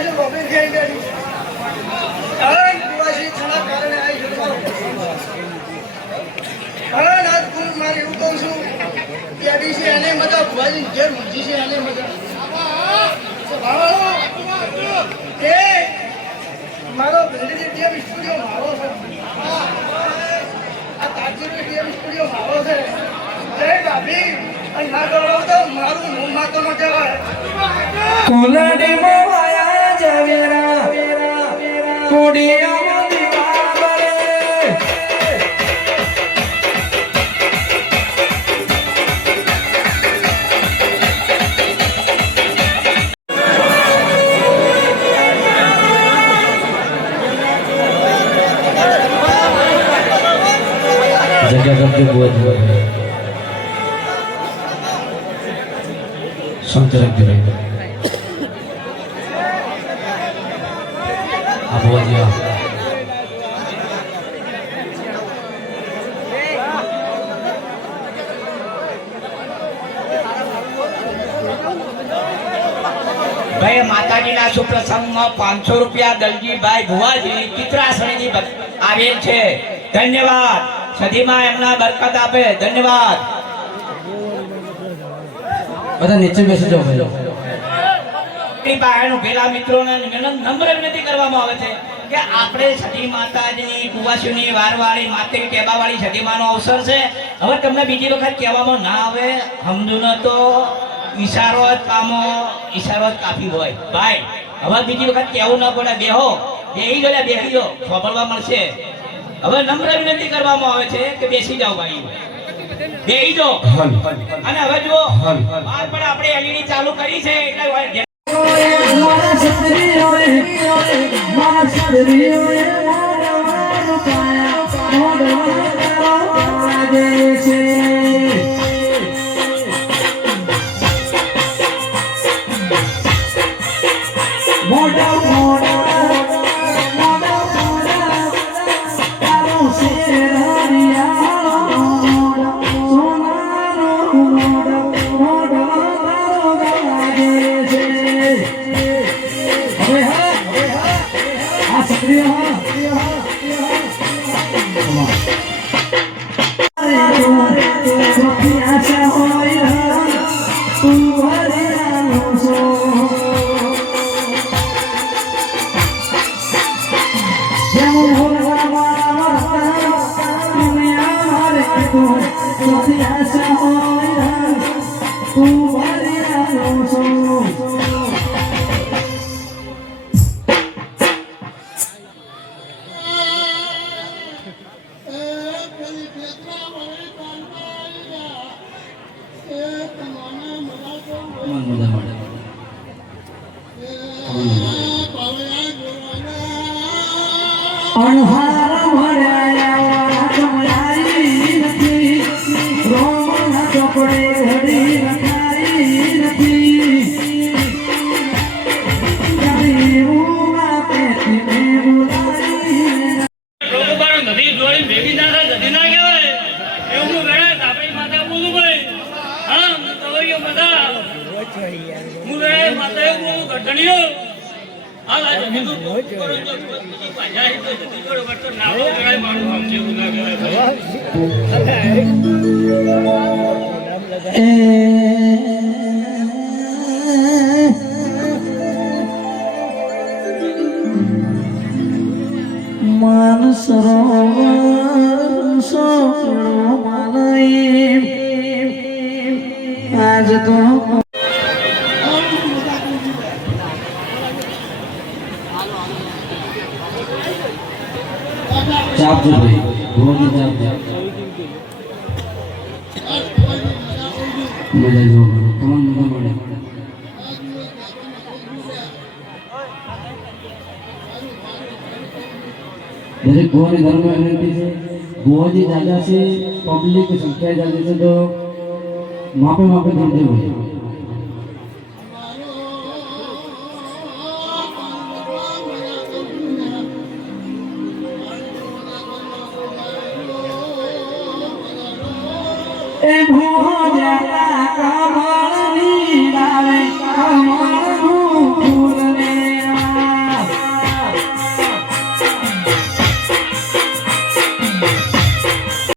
કુવાસી Robbie ખેઈ ગઈ કારણ કુવાસી છના કારણે આવી છું કારણ આજ કુલ મારી એવું કહું છું કે અડીસી એને મજા ભુવાજી જે રૂજી છે એને મજા કે મારો ભેડી ટીએમ સ્ટુડિયો મારો છે આ તાજીનો ટીએમ સ્ટુડિયો મારો છે જય ભાભી અને ના કરો તો મારું મોં માતો ન કહેવાય કુલડી મોવાયા જવેરા કોડિયા जगह करके बुआ शांत रख दे रहे अब बुआ जी भाई माताजी ना सुप्रसंग में 500 रुपया दलजी भाई भुवाजी चित्रासणी आवेल छे धन्यवाद सदीमा एमना बरकत आपे धन्यवाद બધા નીચે બેસી જાઓ ભાઈ બહેનો ભેલા મિત્રોને નમ્ર વિનંતી કરવામાં આવે છે કે આપણે સતી માતાજીની કુવાસીની વારવાળી માતેરી ટેબાવાળી સદીમાનો અવસર છે હવે તમને બીજી વખત કહેવામાં ના આવે હમદુનો તો ઈશારો જ કામો ઈશારો જ કાફી હોય ભાઈ હવે બીજી વખત કહેવું ન પડે બેહો બેહી ગયો બેહી ગયો ખબરવા મળશે હવે નમ્ર વિનંતી કરવામાં આવે છે કે બેસી જાઓ ભાઈ બેહી જાઓ અને હવે જુઓ બાર પણ આપણે એલઈડી ચાલુ કરી છે એટલે મારા સદરીઓ મારા પાયા દે છે મોટા मान सरोवर सोरो मानई आज तो चाप जो भाई बहुत चाप मजा जो कमान मजा बड़े जैसे गोवा में धर्म विनती से गोवा जी ज्यादा से पब्लिक की संख्या ज्यादा से तो मापे दे हुए ए